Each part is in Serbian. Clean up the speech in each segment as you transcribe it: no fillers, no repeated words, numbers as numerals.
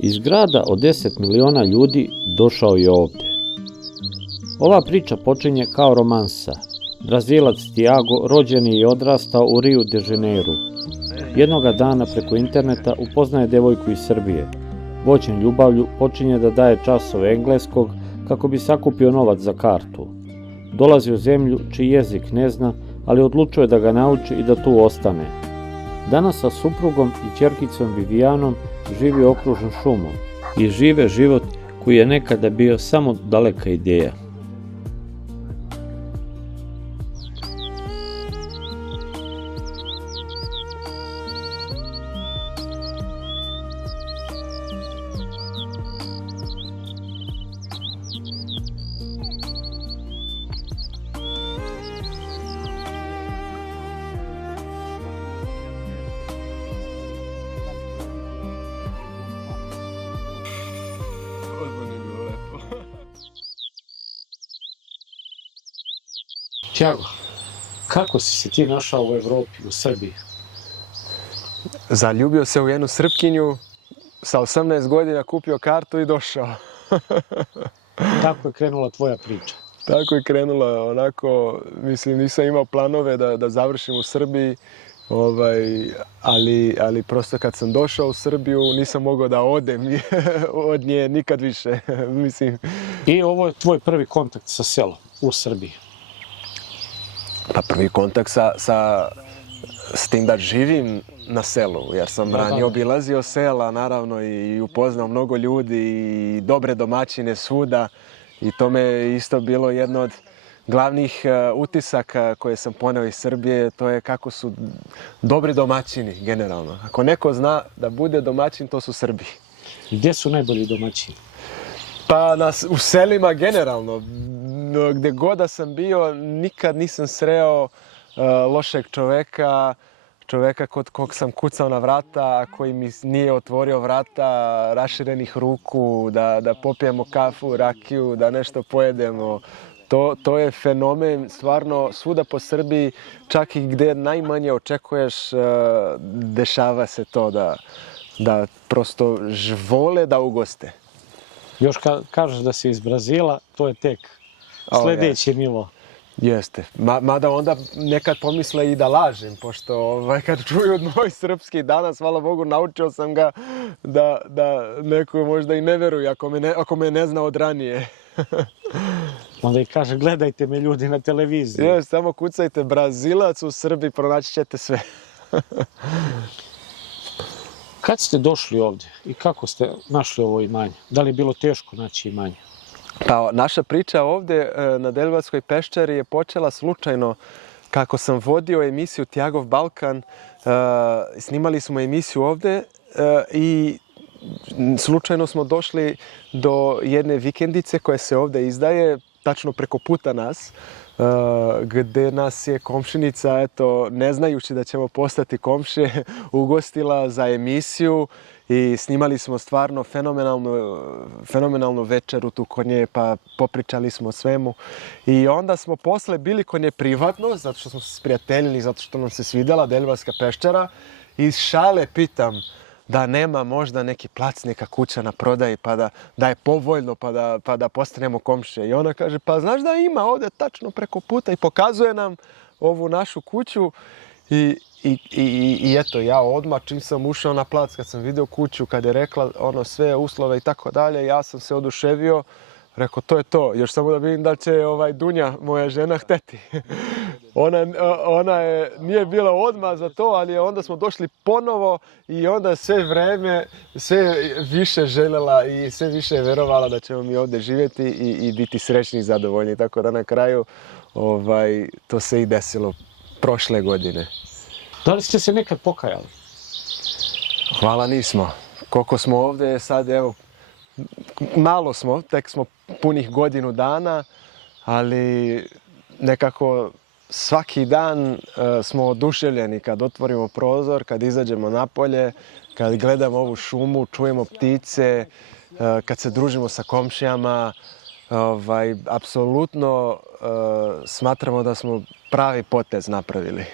Iz grada od 10 miliona ljudi došao je ovdje. Ova priča počinje kao romansa. Brazilac Tiago rođen je i odrastao u Rio de Janeiru. Jednoga dana preko interneta upoznaje devojku iz Srbije. Vođen ljubavlju počinje da daje časove engleskog kako bi sakupio novac za kartu. Dolazi u zemlju čiji jezik ne zna, ali odlučuje da ga nauči i da tu ostane. Danas sa suprugom i ćerkicom Vivijanom živi okružen šumom i žive život koji je nekada bio samo daleka ideja. Tiago, kako si se ti našao u Evropi, u Srbiji? Zaljubio se u jednu Srpkinju, sa 18 godina kupio kartu i došao. Tako je krenula tvoja priča. Tako je krenula, onako, mislim, nisam imao planove da završim u Srbiji, ali prosto kad sam došao u Srbiju nisam mogao da odem od nje nikad više, mislim. I ovo je tvoj prvi kontakt sa selom u Srbiji? Pa prvi kontakt s tim da živim na selu, jer sam ranije obilazio sela, naravno, i upoznao mnogo ljudi i dobre domaćine svuda. I to me je isto bilo jedno od glavnih utisaka koje sam poneo iz Srbije, to je kako su dobri domaćini generalno. Ako neko zna da bude domaćin, to su Srbi. Gdje su najbolji domaćini? Pa u selima generalno. Gdje god da sam bio, nikad nisam sreo lošeg čoveka kod kog sam kucao na vrata, koji mi nije otvorio vrata, raširenih ruku, da popijemo kafu, rakiju, da nešto pojedemo. To je fenomen, stvarno, svuda po Srbiji, čak i gdje najmanje očekuješ, dešava se to da prosto vole da ugoste. Još kažeš da si iz Brazila, to je tek sljedeći nivo. Jeste. Mada onda nekad pomisle i da lažem, pošto kad čuju moj srpski danas, hvala Bogu, naučio sam ga da neko možda i ne veruje ako me ne zna od ranije. Onda i kaže, gledajte me ljudi na televiziji. Jeste, samo kucajte Brazilac u Srbiji, pronaći ćete sve. Kad ste došli ovdje i kako ste našli ovo imanje? Da li je bilo teško naći imanje? Pa, naša priča ovdje na Deliblatskoj peščari je počela slučajno kako sam vodio emisiju Tiagov Balkan. Snimali smo emisiju ovdje i slučajno smo došli do jedne vikendice koja se ovdje izdaje, tačno preko puta nas, gdje nas je komšinica, eto, ne znajući da ćemo postati komšije, ugostila za emisiju i snimali smo stvarno fenomenalnu večeru tu kod nje, pa popričali smo o svemu. I onda smo posle bili kod nje privatno, zato što smo se sprijateljili, zato što nam se svidjela Deliblatska peščara. I iz šale pitam da nema možda neki plac, neka kuća na prodaji, pa da je povoljno, pa da postanemo komšije. I ona kaže, pa znaš da ima ovdje tačno preko puta, i pokazuje nam ovu našu kuću. I eto, ja odmah čim sam ušao na plac, kad sam vidio kuću, kad je rekla sve uslove i tako dalje, ja sam se oduševio, rekao to je to, još samo da vidim da će Dunja, moja žena, hteti. Ona nije bila odmah za to, ali onda smo došli ponovo i onda sve vreme, sve više željela i sve više verovala da ćemo mi ovdje živjeti i biti srećni i zadovoljni. Tako da na kraju to se i desilo prošle godine. Da li ste se nekad pokajali? Hvala, nismo. Koliko smo ovdje sad, evo, malo smo, tek smo punih godinu dana, ali nekako svaki dan smo oduševljeni kad otvorimo prozor, kad izađemo napolje, kad gledamo ovu šumu, čujemo ptice, kad se družimo sa komšijama. Apsolutno smatramo da smo pravi potez napravili.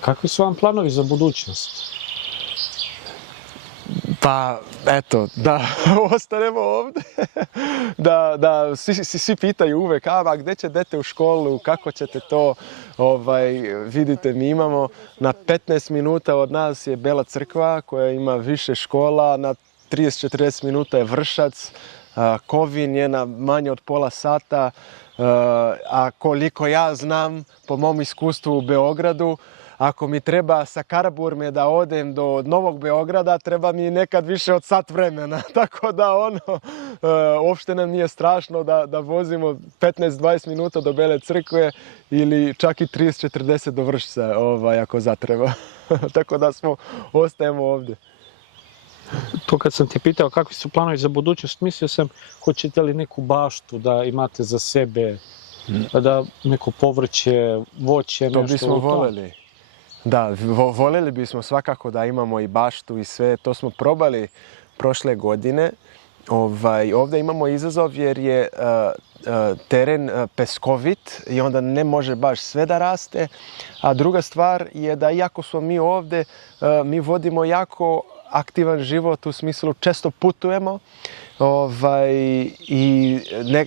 Kakvi su vam planovi za budućnost? Pa, eto, da ostanemo ovdje, da svi pitaju uvek, a gdje će dete u školu, kako ćete to, vidite, mi imamo na 15 minuta od nas je Bela crkva koja ima više škola, na 30-40 minuta je Vršac, Kovin je na manje od pola sata, a koliko ja znam, po mom iskustvu u Beogradu, ako mi treba sa Karaburme da odem do Novog Beograda, treba mi nekad više od sat vremena. Tako da uopšte nam nije strašno da vozimo 15-20 minuta do Bele crkve ili čak i 30-40 do Vršca ako zatreba. Tako da ostajemo ovdje. To kad sam te pitao kakvi su planovi za budućnost, mislio sam hoćete li neku baštu da imate za sebe, da neko povrće, voće, nešto. To bismo voljeli. Da, voljeli bismo svakako da imamo i baštu i sve. To smo probali prošle godine. Ovdje imamo izazov jer je teren peskovit i onda ne može baš sve da raste. A druga stvar je da iako smo mi ovdje, mi vodimo jako aktivan život u smislu često putujemo.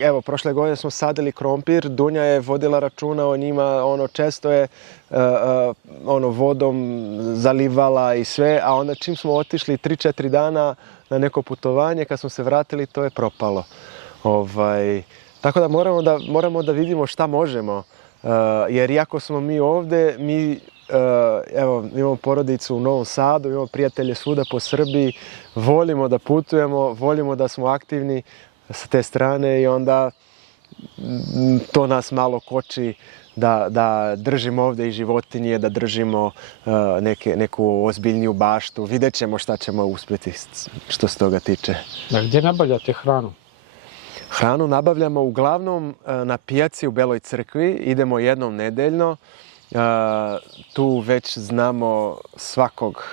Evo, prošle godine smo sadili krompir, Dunja je vodila računa o njima, često je vodom zalivala i sve, a onda čim smo otišli 3-4 dana na neko putovanje, kad smo se vratili, to je propalo. Tako da moramo da vidimo šta možemo, jer iako smo mi ovdje, imamo porodicu u Novom Sadu, imamo prijatelje svuda po Srbiji, volimo da putujemo, volimo da smo aktivni sa te strane i onda to nas malo koči da držimo ovdje i životinje, da držimo neku ozbiljniju baštu. Vidjet ćemo šta ćemo uspjeti što se toga tiče. A gdje nabavljate hranu? Hranu nabavljamo uglavnom na pijaci u Beloj crkvi, idemo jednom nedeljno. Tu već znamo svakog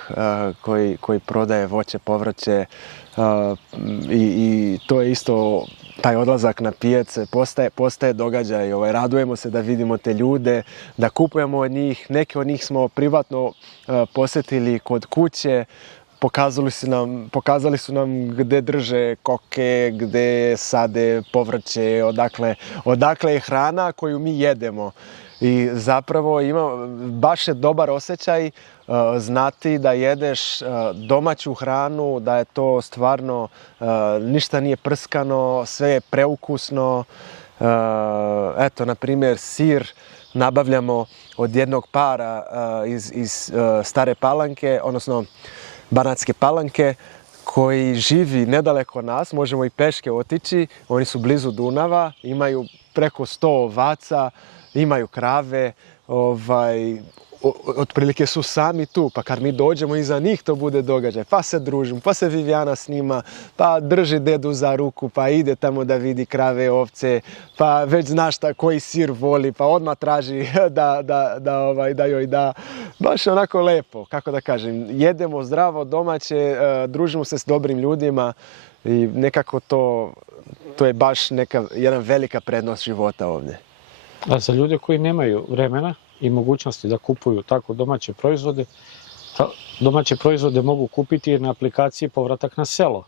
koji prodaje voće, povrće i to je isto taj odlazak na pijace postaje događaj. Radujemo se da vidimo te ljude, da kupujemo od njih. Neke od njih smo privatno posjetili kod kuće. Pokazali su nam gdje drže koke, gdje sade povrće, odakle je hrana koju mi jedemo. I zapravo baš je dobar osjećaj znati da jedeš domaću hranu, da je to stvarno, ništa nije prskano, sve je preukusno. Eto, na primjer, sir nabavljamo od jednog para iz Stare Palanke, odnosno Banatske Palanke, koji živi nedaleko od nas, možemo i peške otići. Oni su blizu Dunava, imaju preko 100 ovaca, imaju krave, otprilike su sami tu, pa kad mi dođemo iza njih to bude događaj, pa se družimo, pa se Vivijana snima, pa drži dedu za ruku, pa ide tamo da vidi krave, ovce, pa već znaš koji sir voli, pa odmah traži da joj da. Baš onako lepo, kako da kažem, jedemo zdravo, domaće, družimo se s dobrim ljudima i nekako to je baš jedna velika prednost života ovdje. A za ljude koji nemaju vremena i mogućnosti da kupuju tako domaće proizvode mogu kupiti na aplikaciji Povratak na selo.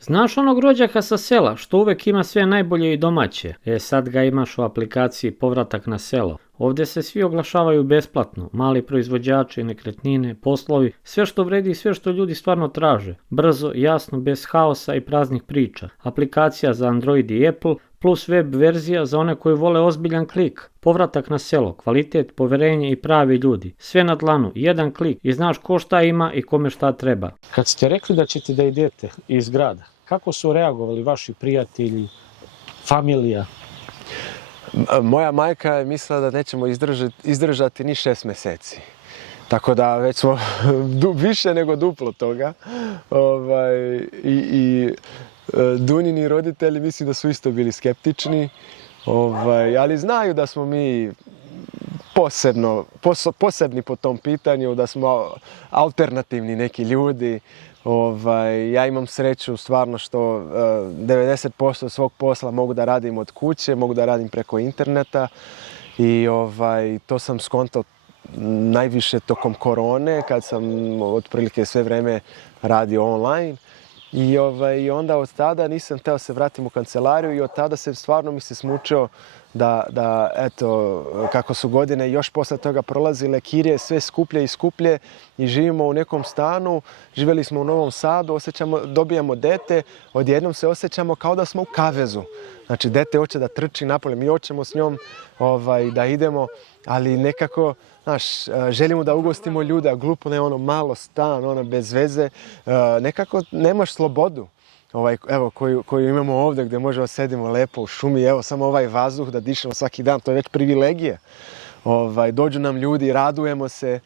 Znaš onog rođaka sa sela što uvek ima sve najbolje i domaće? Sad ga imaš u aplikaciji Povratak na selo. Ovdje se svi oglašavaju besplatno, mali proizvođači, nekretnine, poslovi, sve što vredi i sve što ljudi stvarno traže. Brzo, jasno, bez haosa i praznih priča. Aplikacija za Android i Apple, plus web verzija za one koji vole ozbiljan klik. Povratak na selo, kvalitet, poverenje i pravi ljudi. Sve na dlanu, jedan klik i znaš ko šta ima i kome šta treba. Kad ste rekli da ćete da idete iz grada, kako su reagovali vaši prijatelji, familija? Moja majka je mislila da nećemo izdržati ni 6 mjeseci. Tako da već smo više nego duplo toga. Dunjini roditelji mislim da su isto bili skeptični, ali znaju da smo mi posebni po tom pitanju, da smo alternativni neki ljudi. Ja imam sreću stvarno što 90% svog posla mogu da radim od kuće, mogu da radim preko interneta i to sam skontao najviše tokom korone, kad sam otprilike sve vreme radio online. I onda od tada nisam hteo se vratim u kancelariju i od tada se stvarno mi se smučio da eto, kako su godine još posle toga prolazile, kirije sve skuplje i skuplje i živimo u nekom stanu, živjeli smo u Novom Sadu, dobijamo dete, odjednom se osjećamo kao da smo u kavezu. Znači, dete hoće da trči napolje, mi hoćemo s njom da idemo, ali nekako, znaš, želimo da ugostimo ljude, a glupo ne ono malo stan, bez veze, nekako nemaš slobodu. Evo, koju imamo ovdje gdje možemo sedimo lepo u šumi, evo samo ovaj vazduh da dišemo svaki dan, to je već privilegija. Dođu nam ljudi, radujemo se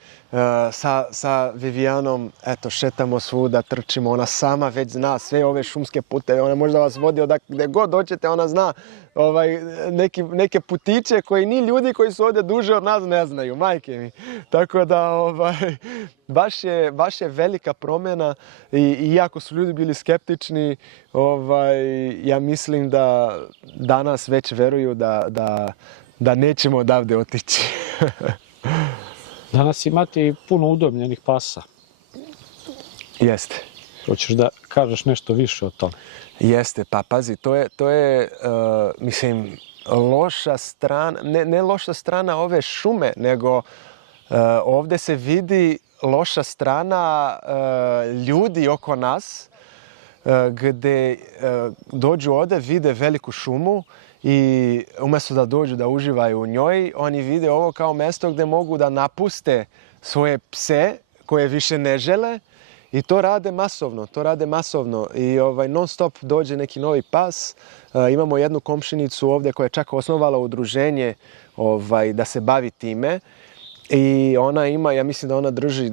sa Vivijanom, eto, šetamo svuda, trčimo, ona sama već zna sve ove šumske puteve, ona možda vas vodi gdje god dođete, ona zna neke putiće koji ni ljudi koji su ovdje duže od nas ne znaju, majke mi. Tako da, baš je velika promjena i iako su ljudi bili skeptični, ja mislim da danas već veruju da nećemo odavde otići. Danas imate i puno udomljenih pasa. Jeste. Hoćeš da kažeš nešto više o tome? Jeste, pa pazi, to je mislim, loša strana, ne loša strana ove šume, nego ovdje se vidi loša strana ljudi oko nas, gdje dođu ovdje, vide veliku šumu i umjesto da dođu da uživaju u njoj, oni vide ovo kao mjesto gdje mogu da napuste svoje pse koje više ne žele i to rade masovno. I non stop dođe neki novi pas. Imamo jednu komšinicu ovdje koja je čak osnovala udruženje da se bavi time i ona ima, ja mislim da ona drži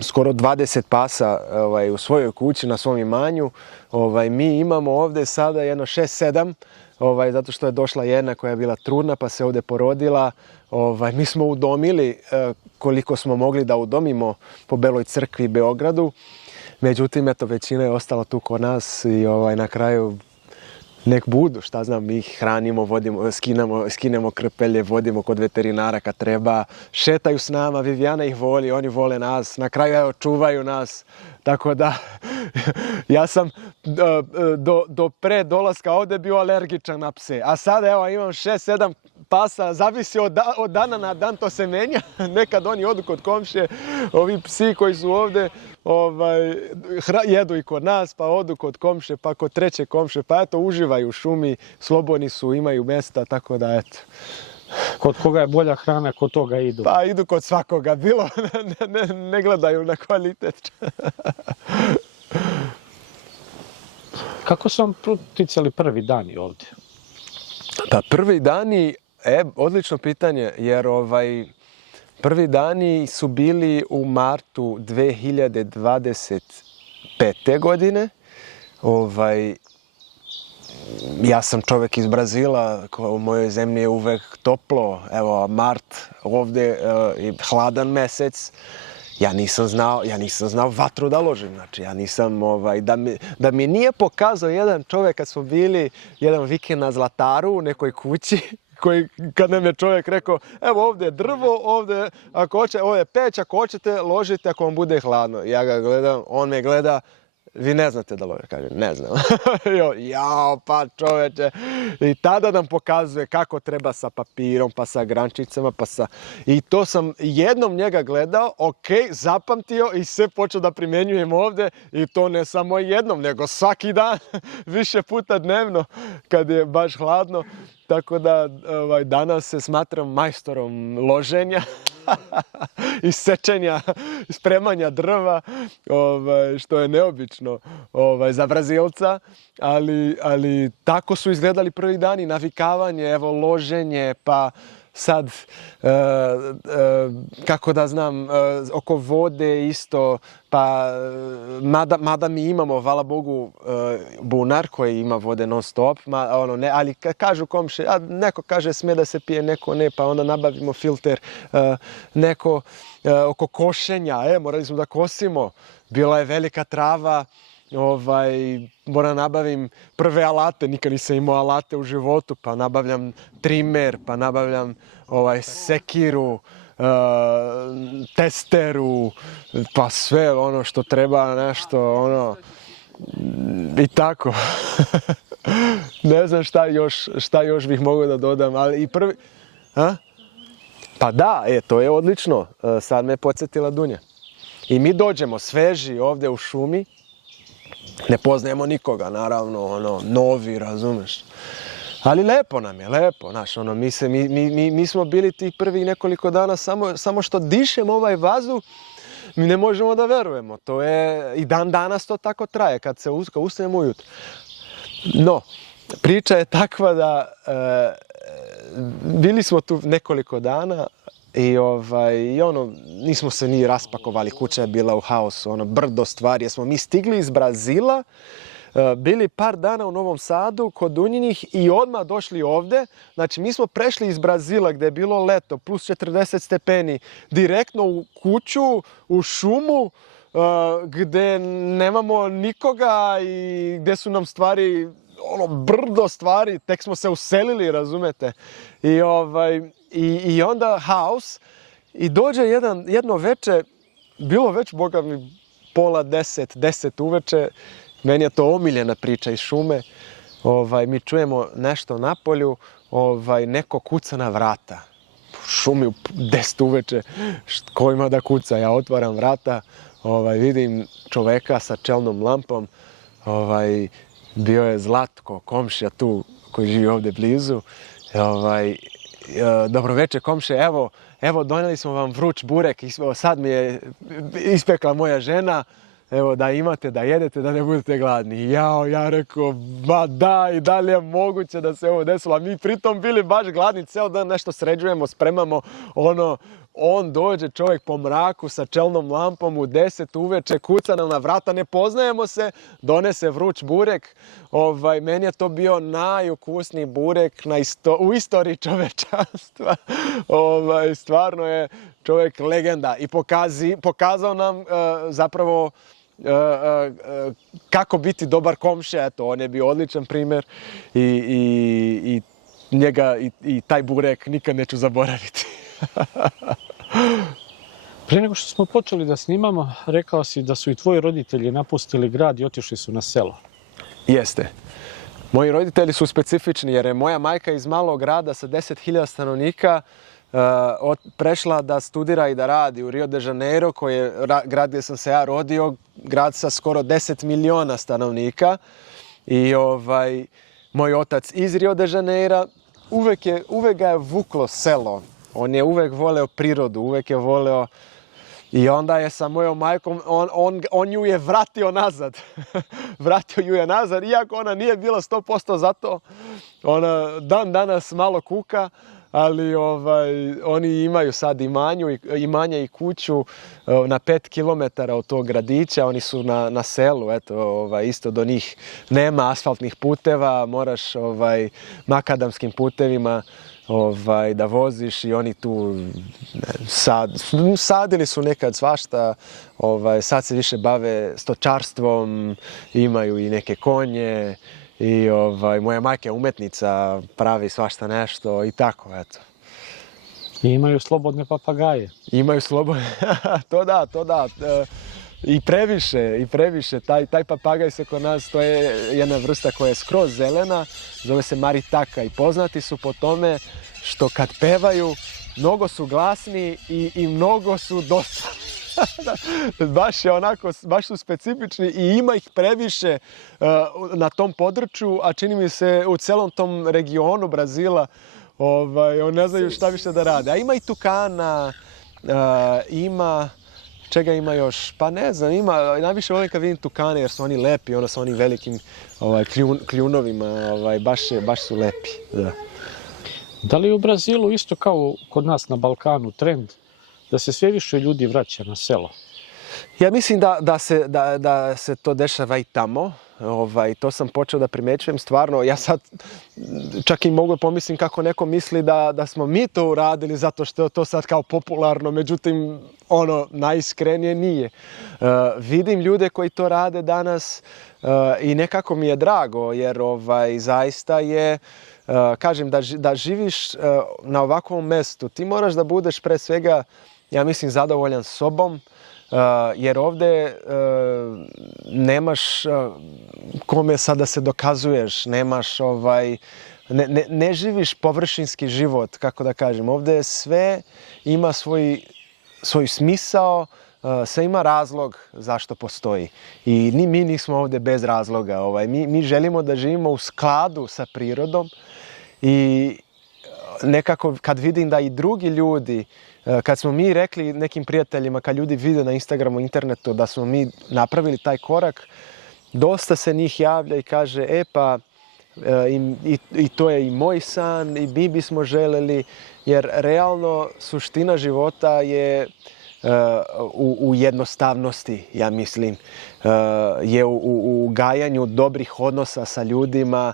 skoro 20 pasa u svojoj kući, na svom imanju. Mi imamo ovdje sada jedno 6-7, zato što je došla jedna koja je bila trudna pa se ovdje porodila. Mi smo udomili koliko smo mogli da udomimo po Beloj crkvi i Beogradu. Međutim, eto, većina je ostala tu kod nas i na kraju nek budu, šta znam, mi ih hranimo, vodimo, skinemo krpelje, vodimo kod veterinara kad treba, šetaju s nama, Vivijana ih voli, oni vole nas, na kraju evo, čuvaju nas. Tako da, ja sam do pre dolaska ovdje bio alergičan na pse, a sada evo imam 6-7 pasa, zavisi od dana na dan, to se menja. Nekad oni odu kod komšije, ovi psi koji su ovdje jedu i kod nas, pa odu kod komšije, pa kod treće komšije, pa eto uživaju u šumi, slobodni su, imaju mjesta, tako da eto. Kod koga je bolja hrana, kod toga idu? Pa idu kod svakoga, bilo, ne gledaju na kvalitet. Kako su vam proticali prvi dani ovdje? Pa prvi dani, odlično pitanje, jer prvi dani su bili u martu 2025. godine. Ja sam čovjek iz Brazila, u mojoj zemlji je uvek toplo, evo mart ovdje, hladan mesec. Ja nisam znao vatru da ložim, znači ja nisam, da mi nije pokazao jedan čovjek kad smo bili jedan vikend na Zlataru u nekoj kući, kad nam je čovjek rekao, evo ovdje je drvo, ovdje je peć, ako hoćete ložite ako vam bude hladno. Ja ga gledam, on me gleda, vi ne znate da ložite, kažem, ne znam. Jao, pa čoveče. I tada nam pokazuje kako treba sa papirom, pa sa grančicama, I to sam jednom njega gledao, zapamtio i sve počeo da primjenjujem ovdje. I to ne samo jednom, nego svaki dan, više puta dnevno, kad je baš hladno. Tako da danas se smatram majstorom loženja i sečenja, spremanja drva, što je neobično za Brazilca, ali tako su izgledali prvi dani, navikavanje, evo loženje, pa sad, kako da znam, oko vode isto, pa mada mi imamo, hvala Bogu, bunar koji ima vode non stop, ali kažu komše, neko kaže sme da se pije, neko ne, pa onda nabavimo filter, neko oko košenja, morali smo da kosimo, bila je velika trava, moram nabavim prve alate, nikad nisam imao alate u životu, pa nabavljam trimer, pa nabavljam sekiru, testeru, pa sve ono što treba nešto, ono, i tako. Ne znam šta još bih mogao da dodam, ali i prvi... A? Pa da, to je odlično. Sad me podsjetila Dunja. I mi dođemo sveži ovdje u šumi, ne poznajemo nikoga, naravno, ono, novi, razumeš. Ali lepo nam je, lepo, znaš, ono, mi smo bili tih prvih nekoliko dana, samo što dišemo ovaj vazduh, mi ne možemo da verujemo. To je, i dan danas to tako traje, kad ustanemo ujutro. No, priča je takva da bili smo tu nekoliko dana i ono, nismo se ni raspakovali, kuća je bila u haosu, ono, brdo stvari, jer smo mi stigli iz Brazila, bili par dana u Novom Sadu kod Dunjinih i odmah došli ovdje. Znači, mi smo prešli iz Brazila gdje je bilo leto, plus 40 stepeni, direktno u kuću, u šumu, gdje nemamo nikoga i gdje su nam stvari, ono, brdo stvari, tek smo se uselili, razumete. I onda haos, i dođe jedno veče, bilo već, boga mi, pola 10 uveče, meni je to omiljena priča iz šume. Mi čujemo nešto na polju, neko kuca na vrata. U šumi u 10 uveče, ko ima da kuca? Ja otvaram vrata, vidim čoveka sa čelnom lampom. Bio je Zlatko, komšija tu koji živi ovdje blizu. Dobro večer, komše, evo donijeli smo vam vruć burek, sad mi je ispekla moja žena. Evo, da imate, da jedete, da ne budete gladni. Ja rekao, ma da, i da li je moguće da se ovo desilo? A mi pritom bili baš gladni, ceo dan nešto sređujemo, spremamo, ono, on dođe, čovjek po mraku sa čelnom lampom u 10 uveče, kuca nam na vrata, ne poznajemo se, donese vruć burek. Meni je to bio najukusniji burek u istoriji čovečanstva. Stvarno je čovjek legenda i pokazao nam zapravo kako biti dobar komšija. Eto, on je bio odličan primjer i njega i taj burek nikad neću zaboraviti. Prije nego što smo počeli da snimamo, rekao si da su i tvoji roditelji napustili grad i otišli su na selo. Jeste. Moji roditelji su specifični jer je moja majka iz malog grada sa 10.000 stanovnika prešla da studira i da radi u Rio de Janeiro, koji je grad gdje sam se ja rodio, grad sa skoro 10 miliona stanovnika. I moj otac iz Rio de Janeira uvek ga je vuklo selo. On je uvek voleo prirodu, uvek je voleo. I onda je sa mojom majkom, on ju je vratio nazad. Vratio ju je nazad, iako ona nije bila 100% za to. Ona dan danas malo kuka, ali oni imaju sad imanje i kuću na 5 km od tog gradića. Oni su na selu, eto, isto do njih nema asfaltnih puteva, moraš makadamskim putevima da voziš i oni tu sadili su nekad svašta, sad se više bave stočarstvom, imaju i neke konje i moja majka je umetnica, pravi svašta nešto i tako, eto. I imaju slobodne papagaje. Imaju slobodne, to da. I previše. Taj papagaj se kod nas, to je jedna vrsta koja je skroz zelena, zove se maritaka i poznati su po tome što kad pevaju mnogo su glasni i mnogo su dosadni. Baš su specifični i ima ih previše na tom području, a čini mi se u celom tom regionu Brazila, oni ne znaju šta više da rade. A ima i tukana, čega ima još? Pa ne znam, najviše volim kad vidim tukane jer su oni lepi, onda sa onim velikim kljunovima, baš su lepi. Da. Da li je u Brazilu isto kao kod nas na Balkanu trend da se sve više ljudi vraća na selo? Ja mislim da se to dešava i tamo. To sam počeo da primećujem stvarno. Ja sad čak i mogu pomislim kako neko misli da smo mi to uradili zato što je to sad kao popularno, međutim najiskrenije nije. Vidim ljude koji to rade danas i nekako mi je drago jer zaista je kažem, da živiš na ovakvom mestu, ti moraš da budeš pre svega, ja mislim, zadovoljan sobom, jer ovde nemaš kome sad da se dokazuješ, nemaš ne živiš površinski život, kako da kažem. Ovde sve ima svoj smisao, sve ima razlog zašto postoji. I ni mi nismo ovde bez razloga. Mi želimo da živimo u skladu sa prirodom i nekako kad vidim da i drugi ljudi, kad smo mi rekli nekim prijateljima, kad ljudi vide na Instagramu, internetu da smo mi napravili taj korak, dosta se njih javlja i kaže, pa i to je i moj san i mi bismo želeli, jer realno suština života je u jednostavnosti, ja mislim, je u gajanju dobrih odnosa sa ljudima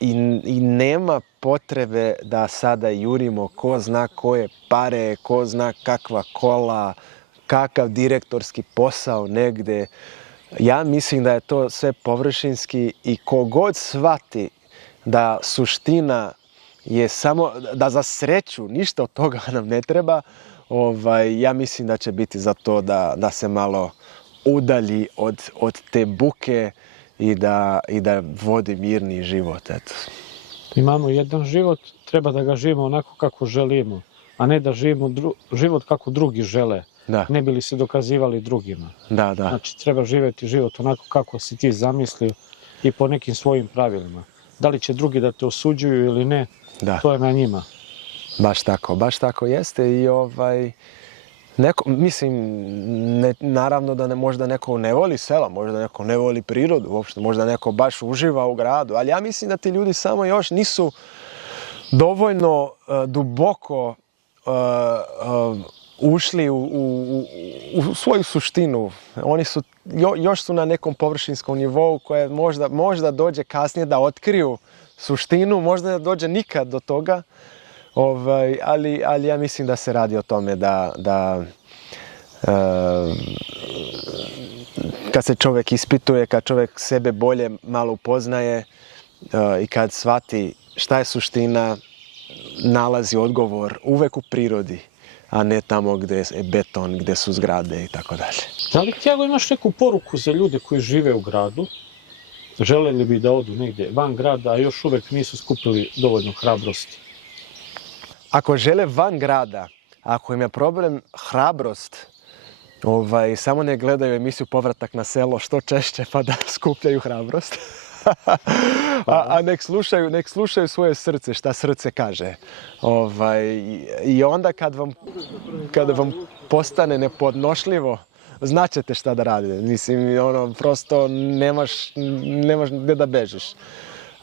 i nema potrebe da sada jurimo ko zna koje pare, ko zna kakva kola, kakav direktorski posao negde. Ja mislim da je to sve površinski i kogod shvati da suština je samo, da za sreću ništa od toga nam ne treba, ja mislim da će biti za to da se malo udalji od te buke i da vodi mirni život. Eto. Imamo jedan život, treba da ga živimo onako kako želimo, a ne da živimo život kako drugi žele. Da. Ne bi li se dokazivali drugima. Da. Znači, treba živjeti život onako kako si ti zamislio i po nekim svojim pravilima. Da li će drugi da te osuđuju ili ne, to je na njima. Baš tako jeste i mislim, naravno da možda neko ne voli sela, možda neko ne voli prirodu uopšte, možda neko baš uživa u gradu, ali ja mislim da ti ljudi samo još nisu dovoljno duboko ušli u svoju suštinu. Oni su, još su na nekom površinskom nivou koje možda dođe kasnije da otkriju suštinu, možda ne dođe nikad do toga, ali ja mislim da se radi o tome da kad se čovjek ispituje, kad čovjek sebe bolje malo upoznaje i kad shvati šta je suština, nalazi odgovor uvek u prirodi, a ne tamo gde je beton, gde su zgrade i tako dalje. Da li, Tiago, imaš neku poruku za ljude koji žive u gradu? Želeli bi da odu negdje van grada, a još uvek nisu skupili dovoljno hrabrosti? Ako žele van grada, ako im je problem hrabrost, samo ne gledaju emisiju Povratak na selo što češće pa da skupljaju hrabrost. A nek slušaju svoje srce, šta srce kaže. I onda kada vam postane nepodnošljivo, znaćete šta da radite. Mislim, prosto nemaš gde da bežiš.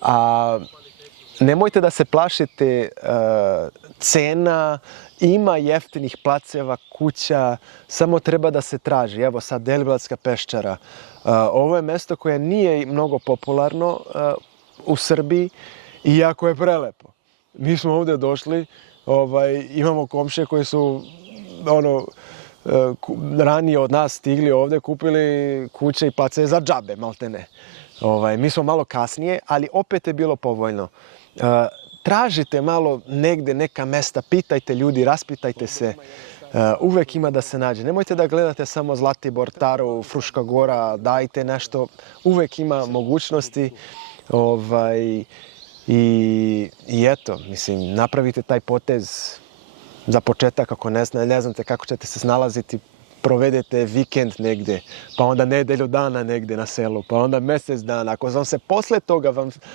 A nemojte da se plašite cena, ima jeftinih placeva, kuća, samo treba da se traži. Evo sad Deliblatska peščara. Ovo je mesto koje nije mnogo popularno u Srbiji, iako je prelepo. Mi smo ovdje došli, imamo komšije koji su ranije od nas stigli ovdje, kupili kuće i place za džabe, maltene. Mi smo malo kasnije, ali opet je bilo povoljno. Tražite malo negde neka mesta, pitajte ljudi, raspitajte se. Uvek ima da se nađe. Nemojte da gledate samo Zlatibor, Taru, Fruška Gora, dajte nešto. Uvek ima mogućnosti. I eto, mislim, napravite taj potez za početak, ako ne znate kako ćete se snalaziti, provedete vikend negde, pa onda nedelju dana negde na selu, pa onda mjesec dana. Ako vam se posle toga,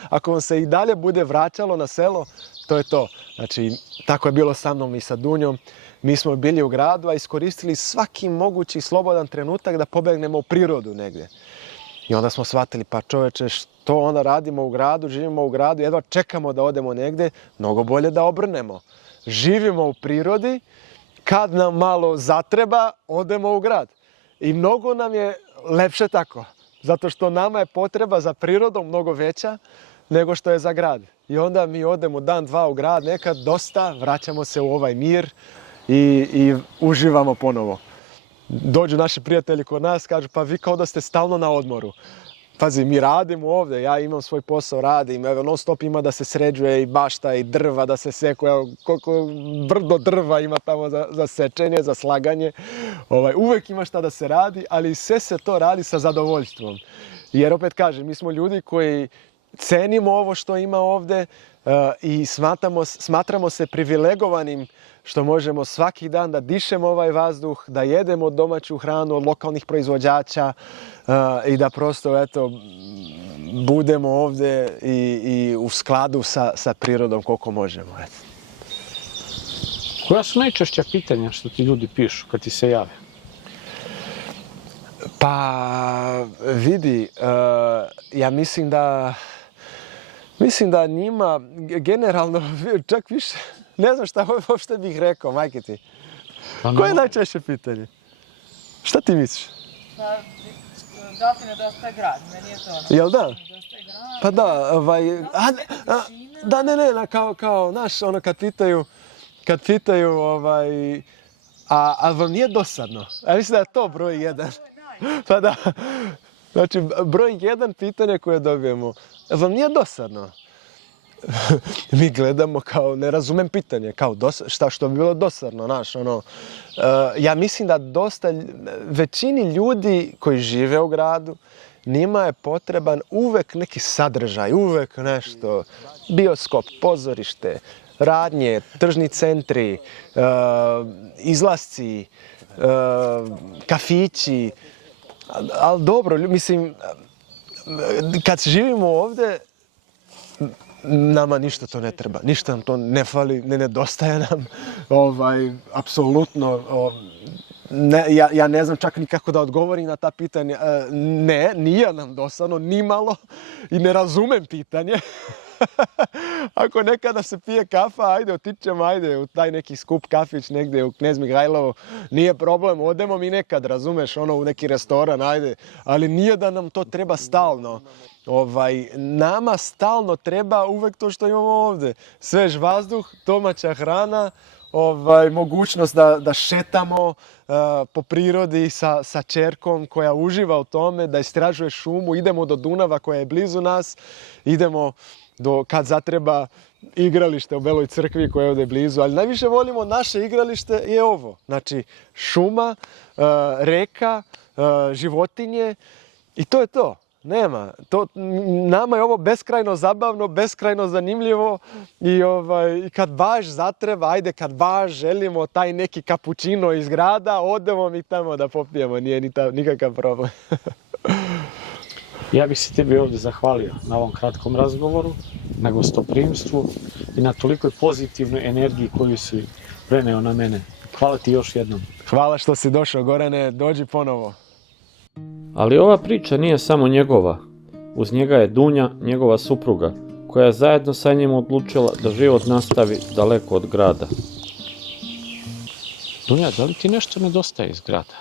ako vam se i dalje bude vraćalo na selo, to je to. Znači, tako je bilo sa mnom i sa Dunjom. Mi smo bili u gradu, a iskoristili svaki mogući slobodan trenutak da pobegnemo u prirodu negde. I onda smo shvatili, pa čoveče, što onda radimo u gradu, živimo u gradu, jedva čekamo da odemo negde, mnogo bolje da obrnemo. Živimo u prirodi, kad nam malo zatreba, odemo u grad. I mnogo nam je lepše tako, zato što nama je potreba za prirodom mnogo veća nego što je za grad. I onda mi odemo dan, dva u grad, nekad dosta, vraćamo se u ovaj mir i uživamo ponovo. Dođu naši prijatelji kod nas, kažu, pa vi kao da ste stalno na odmoru. pazi, mi radimo ovdje, ja imam svoj posao, radim, evo, non stop ima da se sređuje i bašta i drva da se seku, evo, koliko brdo drva ima tamo za sečenje, za slaganje, uvek ima šta da se radi, ali sve se to radi sa zadovoljstvom. Jer opet kažem, mi smo ljudi koji cenimo ovo što ima ovdje i smatramo se privilegovanim što možemo svaki dan da dišemo ovaj vazduh, da jedemo domaću hranu od lokalnih proizvođača i da prosto, eto, budemo ovdje i u skladu sa prirodom koliko možemo. Eto. Koja su najčešća pitanja što ti ljudi pišu kad ti se jave? Pa vidi, ja mislim da njima generalno čak više, ne znam šta uopšte bih rekao, majke ti. Koje je najčešće pitanje? Šta ti misliš? Da ti nedostaje grad, meni je to ono. Jel da? Nedostaje grad. Pa da, da, ne, kao, znaš, ono kad pitaju, a vam nije dosadno? Ja mislim da je to broj 1. Pa da, znači broj 1 pitanje koje dobijemo, vam nije dosadno? Mi gledamo kao, ne razumem pitanje, kao što bi bilo dosadno, znaš, ono. Ja mislim da većini ljudi koji žive u gradu, njima je potreban uvek neki sadržaj, uvek nešto, bioskop, pozorište, radnje, tržni centri, izlasci, kafići, ali dobro, mislim, kad živimo ovdje, nama ništa to ne treba, ništa nam to ne fali, ne nedostaje nam, apsolutno, ja ne znam čak ni kako da odgovorim na ta pitanja, ne, nije nam dosadno, ni malo i ne razumem pitanje. Ako nekada se pije kafa, ajde, otičemo, ajde, u taj neki skup kafić negdje u Knez Mihajlovo, nije problem, odemo mi nekad, razumeš, ono, u neki restoran, ajde, ali nije da nam to treba stalno. Nama stalno treba uvek to što imamo ovdje. Svež vazduh, domaća hrana, mogućnost da šetamo po prirodi sa ćerkom koja uživa u tome, da istražuje šumu, idemo do Dunava koja je blizu nas, idemo kad zatreba igralište u Beloj crkvi koja je ovdje blizu, ali najviše volimo naše igralište je ovo. Znači šuma, reka, životinje i to je to. Nema. Nama je ovo beskrajno zabavno, beskrajno zanimljivo i kad baš zatreba, ajde kad baš želimo taj neki kapućino iz grada, odemo mi tamo da popijemo, nije nikakav problem. Ja bih se tebi ovdje zahvalio na ovom kratkom razgovoru, na gostoprimstvu i na tolikoj pozitivnoj energiji koju si preneo na mene. Hvala ti još jednom. Hvala što si došao, Gorane, dođi ponovo. Ali ova priča nije samo njegova. Uz njega je Dunja, njegova supruga, koja je zajedno sa njim odlučila da život nastavi daleko od grada. Dunja, da li ti nešto nedostaje iz grada?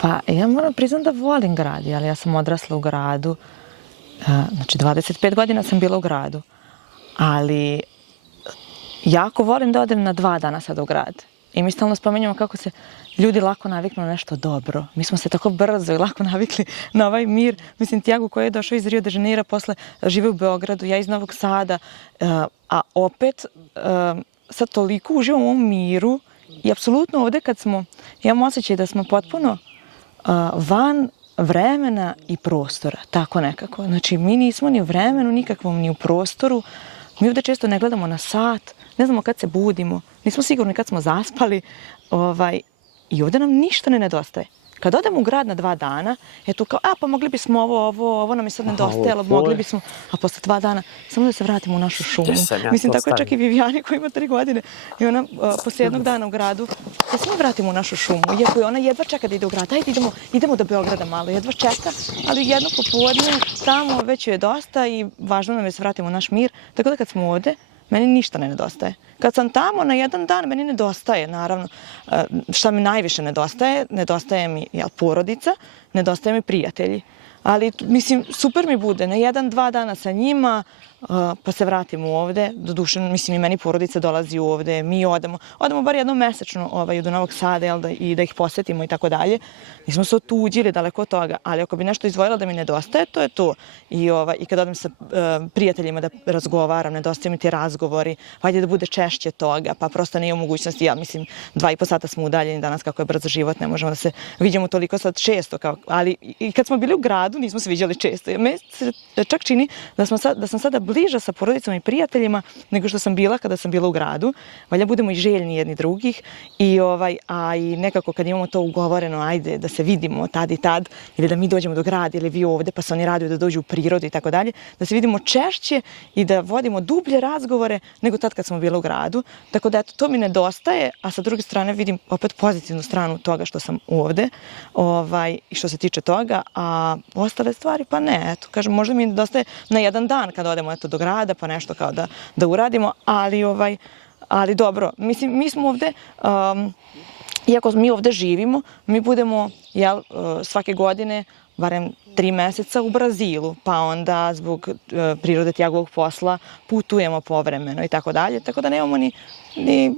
Pa ja moram priznati da volim grad, ali ja sam odrasla u gradu. Znači 25 godina sam bila u gradu. Ali jako volim da odem na 2 dana sad u grad. I mi stalno spomenjamo kako se ljudi lako naviknu na nešto dobro. Mi smo se tako brzo i lako navikli na ovaj mir. Mislim, Tiago koji je došao iz Rio de Janeira, posle žive u Beogradu, ja iz Novog Sada. A opet, sad toliko uživam u ovom miru i apsolutno ovdje kad smo, imam osjećaj da smo potpuno van vremena i prostora, tako nekako. Znači, mi nismo ni u vremenu nikakvom, ni u prostoru. Mi ovdje često ne gledamo na sat, ne znamo kad se budimo, nismo sigurni kad smo zaspali. I ovdje nam ništa ne nedostaje. Kad odemo u grad na 2 dana, je tu kao, pa mogli bismo ovo nam je sad nedostajalo, mogli bismo, a posle 2 dana, samo da se vratimo u našu šumu. Mislim, tako je čak i Vivijani koja ima 3 godine i ona posle jednog dana u gradu, da se mi vratimo u našu šumu, iako je ona jedva čeka da ide u grad, ajde idemo do Beograda malo, jedva čeka, ali jedno popodne tamo već je dosta i važno nam je da se vratimo u naš mir, tako da kad smo ovdje, meni ništa ne nedostaje. Kad sam tamo na 1 dan, meni nedostaje, naravno. Šta mi najviše nedostaje? Nedostaje mi porodica, nedostaje mi prijatelji. Ali, mislim, super mi bude na 1-2 dana sa njima, pa se vratimo ovde. Doduše, mislim, i meni porodica dolazi ovde, mi odemo bar jednom mesečno do Novog Sada, i da ih posetimo i tako dalje. Nismo se otuđili daleko od toga, ali ako bi nešto izdvojila da mi nedostaje, to je to. I kad odem sa prijateljima da razgovaram, nedostaje mi ti razgovori, hajde da bude češće toga, pa prosto nije u mogućnosti, ja mislim, 2,5 sata smo udaljeni danas kako je brz život, ne možemo da se viđamo toliko sad često, ali i kad smo bili u gradu nismo se viđali često. Meni se čak čini da sam sada bliža sa porodicom i prijateljima nego što sam bila kada sam bila u gradu. Valjda budemo i željni jedni drugih a i nekako kad imamo to ugovoreno, ajde da se vidimo tad i tad, ili da mi dođemo do grada ili vi ovde, pa se oni raduju da dođu u prirodu i tako dalje, da se vidimo češće i da vodimo dublje razgovore nego tad kad smo bili u gradu. Tako da eto, to mi nedostaje, a sa druge strane vidim opet pozitivnu stranu toga što sam ovde i što se tiče toga, a ostale stvari pa ne, eto, kažem, možda mi nedostaje na jedan dan kad odemo do grada pa nešto kao da uradimo, ali dobro, mislim, mi smo ovde, iako mi ovde živimo, mi budemo svake godine barem 3 meseca u Brazilu, pa onda zbog prirode Tijagovog posla putujemo povremeno i tako dalje, tako da nemamo ni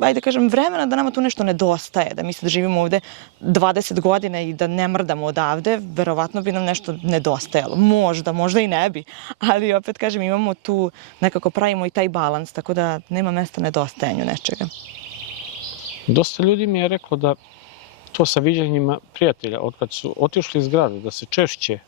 ajde kažem, vremena da nama tu nešto nedostaje, da mi se da živimo ovde 20 godina i da ne mrdamo odavde, verovatno bi nam nešto nedostajalo. Možda i ne bi, ali opet kažem, imamo tu, nekako pravimo i taj balans, tako da nema mesta nedostajanju nečega. Dosta ljudi mi je reklo da to sa viđanjima prijatelja, od kad su otišli iz grada, da se češće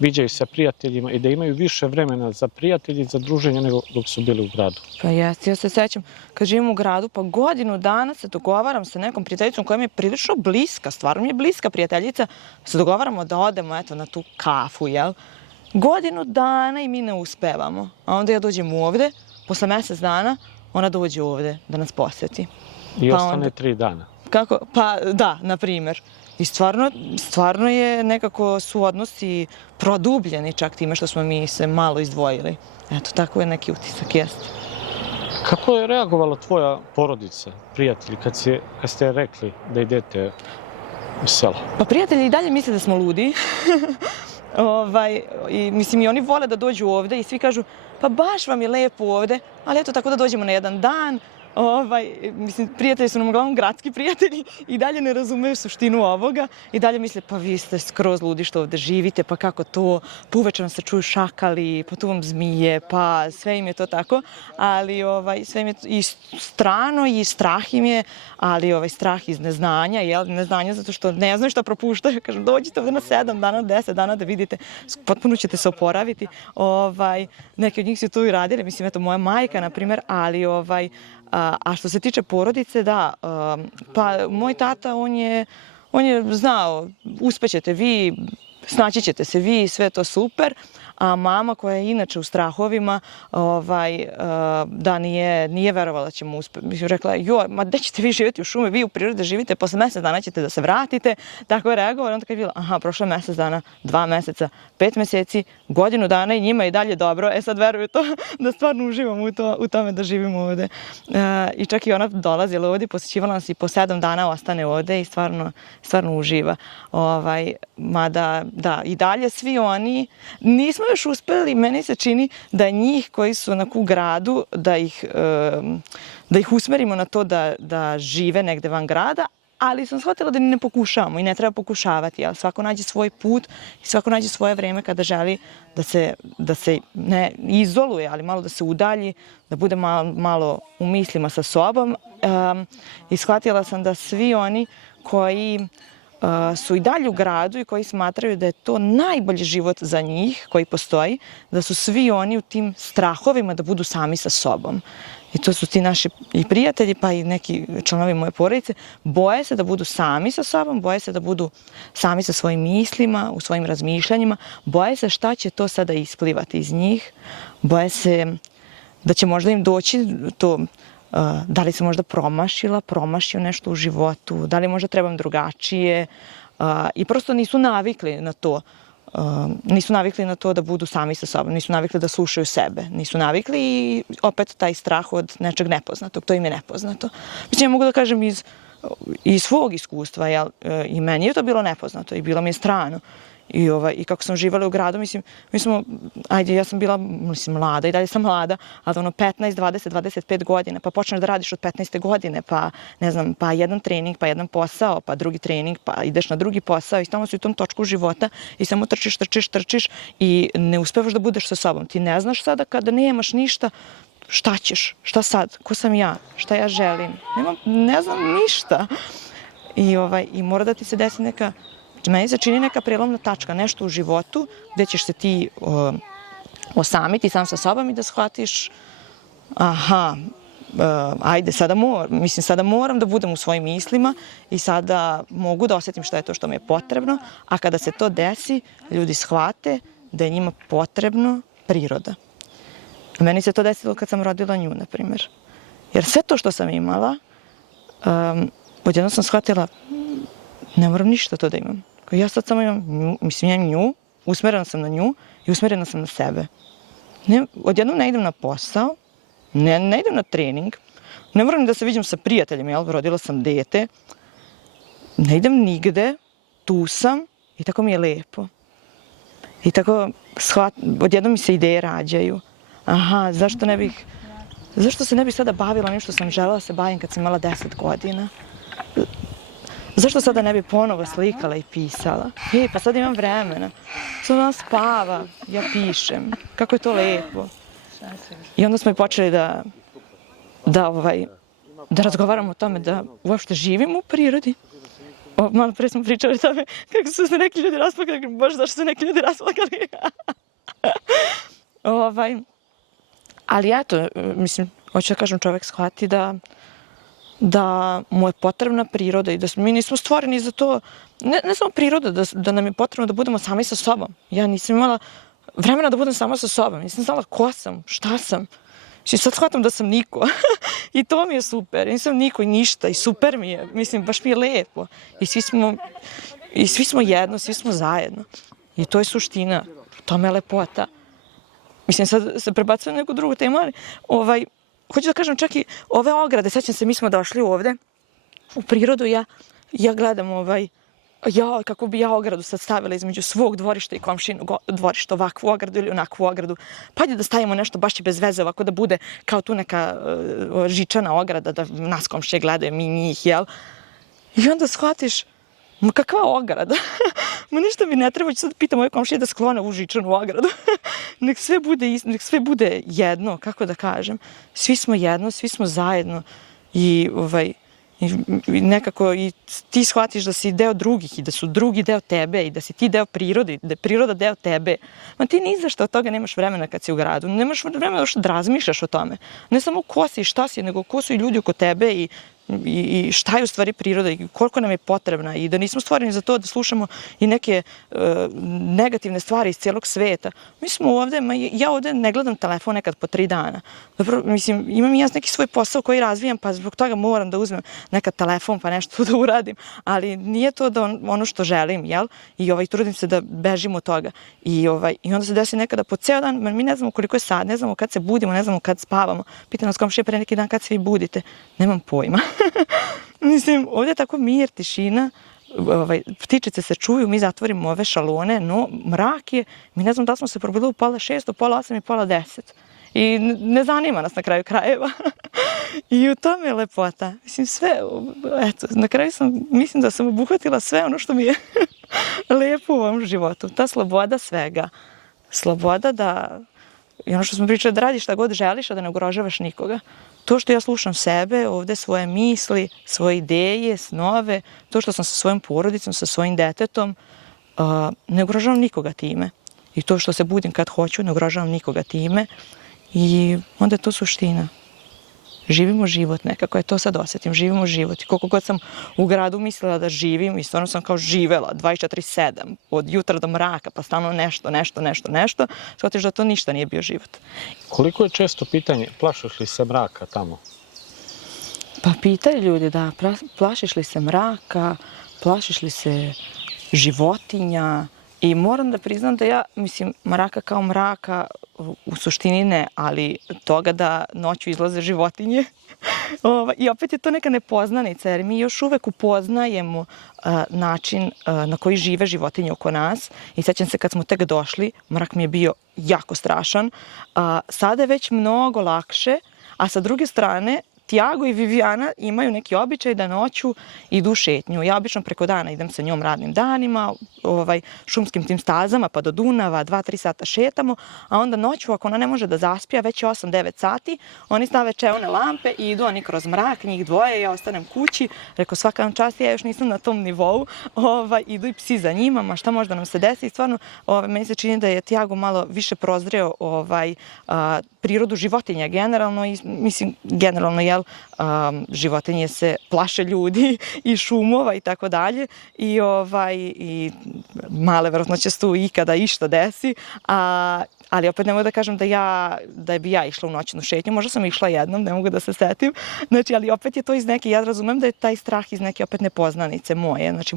viđaju sa prijateljima i da imaju više vremena za prijatelji i za druženje nego dok su bili u gradu. Pa jeste, ja se sećam, kad živim u gradu, pa godinu dana se dogovaram sa nekom prijateljicom koja mi je prilično bliska, stvarno mi je bliska prijateljica, se dogovaramo da odemo na tu kafu, Godinu dana i mi ne uspevamo. A onda ja dođem ovde, posle mesec dana, ona dođe ovde da nas poseti. I ostane 3 dana. Kako? Pa da, na primer. I stvarno je nekako su odnosi produbljeni čak time što smo mi se malo izdvojili. Eto, tako je neki utisak, jeste. Kako je reagovala tvoja porodica, prijatelji, kad ste rekli da idete u selo? Pa prijatelji i dalje misle da smo ludi. Mislim, i oni vole da dođu ovde i svi kažu, pa baš vam je lepo ovde, ali eto tako da dođemo na jedan dan. Mislim, prijatelji su nam uglavnom gradski prijatelji i dalje ne razumeju suštinu ovoga i dalje misle, pa vi ste skroz ludi što ovde živite, pa kako to, pa uveče vam se čuju šakali, pa tu vam zmije, pa sve im je to tako, ali sve im je i strano i strah im je, ali strah iz neznanja, neznanja zato što ne znaju šta propuštaju, kažem, dođite ovde na 7 dana, 10 dana da vidite, potpuno ćete se oporaviti, neki od njih su to i radili, mislim, eto, moja majka, na primer, ali a što se tiče porodice, da, pa moj tata, on je znao, uspećete vi, snaći ćete se vi, sve to super, a mama koja je inače u strahovima, da nije verovala da ćemo uspeti. Mislim, rekla, ma gde ćete vi živjeti u šumi, vi u prirodi živite, posle mesec dana ćete da se vratite. Tako je reagovala, onda kad je bila, aha, prošlo mesec dana, 2 meseca, 5 meseci, godinu dana i njima i dalje dobro, sad veruju to da stvarno uživamo u tome da živimo ovde. I čak i ona dolazila ovde, posjećivala nas i po 7 dana ostane ovde i stvarno uživa. Mada, da, i dalje svi oni, nismo još uspeli, meni se čini da njih koji su u gradu, da ih usmerimo na to da žive negde van grada, ali sam shvatila da ni ne pokušavamo i ne treba pokušavati, ali svako nađe svoj put i svako nađe svoje vreme kada želi da se ne izoluje, ali malo da se udalji, da bude malo u mislima sa sobom. I shvatila sam da svi oni koji su i dalje u gradu i koji smatraju da je to najbolji život za njih koji postoji, da su svi oni u tim strahovima da budu sami sa sobom. I to su ti naši i prijatelji, pa i neki članovi moje porodice, boje se da budu sami sa sobom, boje se da budu sami sa svojim mislima, u svojim razmišljanjima, boje se šta će to sada isplivati iz njih, boje se da će možda im doći to, da li se možda promašio nešto u životu, da li možda trebam drugačije i prosto nisu navikli na to. Nisu navikli na to da budu sami sa sobom, nisu navikli da slušaju sebe, nisu navikli i opet taj strah od nečeg nepoznatog, to im je nepoznato. Mislim, ja mogu da kažem iz svog iskustva, i meni je to bilo nepoznato i bilo mi je strano. I kako sam živjela u gradu, mislim, mi smo, ajde, ja sam bila, mislim, mlada i dalje sam mlada, ali ono 15, 20, 25 godina, pa počneš da radiš od 15. godine, pa ne znam, pa jedan trening, pa jedan posao, pa drugi trening, pa ideš na drugi posao i stalno si u tom točku života i samo trčiš i ne uspevaš da budeš sa sobom. Ti ne znaš sada kada nemaš ništa, šta ćeš, šta sad, ko sam ja, šta ja želim, ne znam ništa. I mora da ti se desi neka, meni se čini neka prelomna tačka, nešto u životu gde ćeš se ti osamiti sam sa sobom i da shvatiš ajde, sada moram da budem u svojim mislima i sada mogu da osjetim šta je to što mi je potrebno, a kada se to desi, ljudi shvate da je njima potrebno priroda. Meni se to desilo kad sam rodila nju, na primjer. Jer sve to što sam imala, odjednom sam shvatila, ne moram ništa to da imam. Ja sad samo imam, mislim, ja nju, usmerena sam na nju i usmerena sam na sebe. Odjednom ne idem na posao, ne idem na trening, ne moram da se viđam sa prijateljima, jel, rodila sam dete, ne idem nigde, tu sam i tako mi je lepo. I tako odjednom mi se ideje rađaju. Zašto se ne bih sada bavila onim što sam želela da se bavim kad sam imala 10 godina? Zašto sada ne bi ponovo slikala i pisala? Pa sad imam vremena. Sad ona spava, ja pišem. Kako je to lepo. I onda smo i počeli da razgovaramo o tome da uopšte živimo u prirodi. Malo pre smo pričali o tome kako su se neki ljudi rasplakali. Bože, zašto su neki ljudi rasplakali? Ali eto, mislim, hoću da kažem, čovek shvati da mu je potrebna priroda i da mi nismo stvoreni za to, ne samo priroda, da nam je potrebno da budemo sami sa sobom. Ja nisam imala vremena da budem sama sa sobom, nisam znala ko sam, šta sam. I sad shvatam da sam niko i to mi je super, nisam niko i ništa i super mi je, mislim, baš mi je lepo. I svi smo jedno, svi smo zajedno. I to je suština, to me je lepota. Mislim, sad se prebacujem na neku drugu temu, ali hoću da kažem, čak i ove ograde, sećam se, mi smo došli ovde u prirodu, ja gledam kako bi ja ogradu sad stavila između svog dvorišta i komšinog dvorišta, ovakvu ogradu ili onakvu ogradu. Pa da stavimo nešto baš i bez veze, ovako da bude kao tu neka žičana ograda, da nas komšije gledaju, mi njih, jel? I onda shvatiš, ma kakva ograda? Ma ništa mi ne treba, ću sad pitam moje komšije da sklone ovu žičanu ogradu. Nek sve bude jedno, kako da kažem. Svi smo jedno, svi smo zajedno. I nekako i ti shvatiš da si deo drugih i da su drugi deo tebe i da si ti deo prirode i da je priroda deo tebe. Ma ti ni za što od toga nemaš vremena kad si u gradu. Nemaš vremena da razmišljaš o tome. Ne samo ko si i šta si, nego ko su i ljudi oko tebe i šta je u stvari priroda i koliko nam je potrebna i da nismo stvoreni za to da slušamo i neke negativne stvari iz cijelog sveta. Mi smo ovde, ja ovde ne gledam telefon nekad po 3 dana. Dobro, mislim, imam i ja neki svoj posao koji razvijam, pa zbog toga moram da uzmem nekad telefon pa nešto da uradim, ali nije to da ono što želim, jel? I trudim se da bežim od toga. I onda se desi nekada po ceo dan, mi ne znamo koliko je sad, ne znamo kad se budimo, ne znamo kad spavamo. Pita nas komšija pre neki dan kad se vi budite. Nemam pojma. Mislim, ovdje je tako mir, tišina, ptičice se čuju, mi zatvorimo ove šalone, no mrak je, mi ne znam da smo se probudili u 7:30, 7:30 i 9:30. I ne zanima nas na kraju krajeva. I u tome je lepota. Mislim, sve, eto, na kraju mislim da sam obuhvatila sve ono što mi je lepo u ovom životu. Ta sloboda svega. Sloboda da, i ono što smo pričali, da radiš šta god želiš, a da ne ugrožavaš nikoga. To što ja slušam sebe, ovde svoje misli, svoje ideje, snove, to što sam sa svojom porodicom, sa svojim detetom, ne ugrožavam nikoga time. I to što se budim kad hoću, ne ugrožavam nikoga time. I onda je to suština. Živimo život, nekako je to sad osjetim, živimo život. I koliko god sam u gradu mislila da živim, i stvarno sam kao živela 24/7, od jutra do mraka, pa stalno nešto, shvatiš da to ništa nije bio život. Koliko je često pitanje, plašiš li se mraka tamo? Pa pitaju ljudi, da, plašiš li se mraka, plašiš li se životinja, i moram da priznam da ja, mislim, mraka kao mraka, u suštini ne, ali toga da noću izlaze životinje. I opet je to neka nepoznanica, jer mi još uvek upoznajemo način na koji žive životinje oko nas. I sećam se kad smo tek došli, mrak mi je bio jako strašan. Sada je već mnogo lakše, a sa druge strane, Tiago i Viviana imaju neki običaj da noću idu u šetnju. Ja obično preko dana idem sa njom radnim danima, šumskim tim stazama pa do Dunava, 2-3 sata šetamo, a onda noću ako ona ne može da zaspija, već je 8-9 sati, oni stave čeone lampe i idu oni kroz mrak, njih dvoje, ja ostanem kući, rekao svaka vam čast, ja još nisam na tom nivou, idu i psi za njima, ma šta može da nam se desi i stvarno meni se čini da je Tiago malo više prozreo prirodu životinja generalno i mislim generalno životinje se plaše ljudi i šumova i tako dalje i male verovatnoće se tu ikada išta desi, ali opet ne mogu da kažem da bi ja išla u noćnu šetnju, možda sam išla jednom, ne mogu da se setim, znači, ali opet je to iz neke, ja razumem da je taj strah iz neke opet nepoznanice moje, znači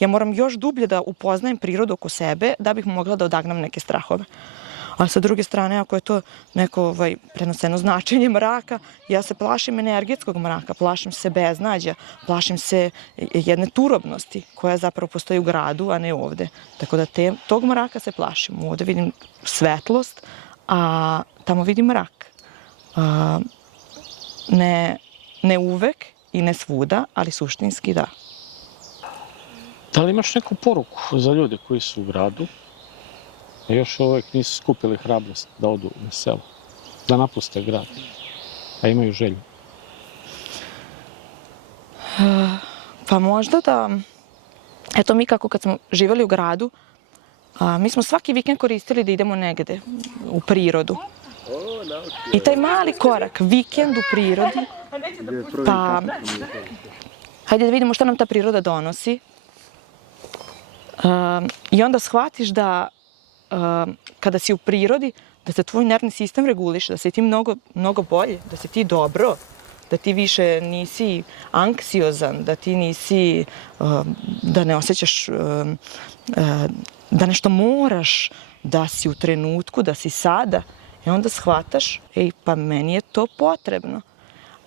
ja moram još dublje da upoznajem prirodu oko sebe da bih mogla da odagnam neke strahove. A sa druge strane, ako je to neko prenoseno značenje mraka, ja se plašim energetskog mraka, plašim se beznađa, plašim se jedne turobnosti koja zapravo postoji u gradu, a ne ovde. Tako da tog mraka se plašim. Ovde vidim svetlost, a tamo vidim mrak. Ne uvek i ne svuda, ali suštinski da. Da li imaš neku poruku za ljude koji su u gradu, a još uvek nisu skupili hrabrost da odu na selo, da napuste grad, a imaju želju? Pa možda da, eto mi kako kad smo živjeli u gradu, mi smo svaki vikend koristili da idemo negde u prirodu. I taj mali korak, vikend u prirodi, pa hajde da vidimo šta nam ta priroda donosi. I onda shvatiš da kada si u prirodi, da se tvoj nervni sistem reguliše, da se ti mnogo bolje, da se ti dobro, da ti više nisi anksiozan, da ti nisi, da ne osjećaš da nešto moraš, da si u trenutku, da si sada. I onda shvataš, pa meni je to potrebno.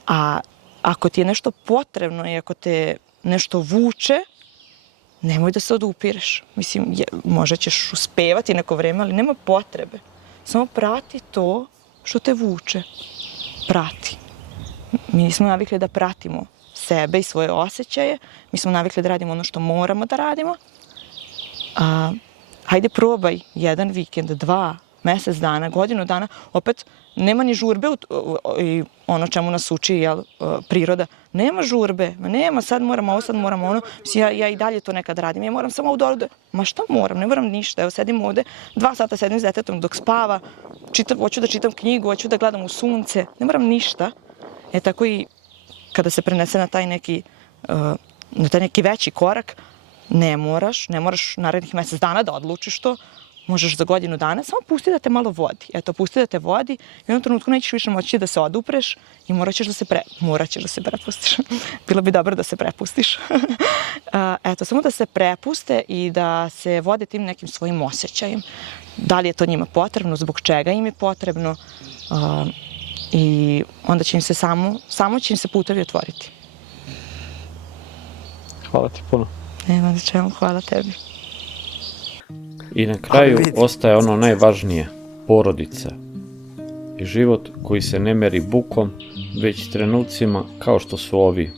A ako ti je nešto potrebno i ako te nešto vuče, nemoj da se odupireš. Mislim, možda ćeš uspevati neko vreme, ali nema potrebe. Samo prati to što te vuče. Prati. Mi nismo navikli da pratimo sebe i svoje osjećaje. Mi smo navikli da radimo ono što moramo da radimo. Hajde probaj jedan vikend, 2, mesec dana, godinu dana. Opet, nema ni žurbe i ono čemu nas uči priroda. Nema žurbe, nema sad moram ovo, sad moram ono. Ja i dalje to nekad radim. Ja moram samo ovdje, ma šta moram, ne moram ništa. Evo sedim ovdje, 2 sata sedim s detetom dok spava, hoću da čitam knjigu, hoću da gledam u sunce, ne moram ništa. Tako i kada se prenese na taj neki veći korak, ne moraš narednih mesec dana da odlučiš to, možeš za godinu dana, samo pusti da te malo vodi. Pusti da te vodi i u jednom trenutku nećeš više moći da se odupreš i morat ćeš da se prepustiš. Bilo bi dobro da se prepustiš. Samo da se prepuste i da se vode tim nekim svojim osjećajem. Da li je to njima potrebno, zbog čega im je potrebno i onda će im se samo će im se putevi otvoriti. Hvala ti puno. Nema za čemu, hvala tebi. I na kraju ostaje ono najvažnije, porodica. I život koji se ne meri bukom, već trenucima kao što su ovi.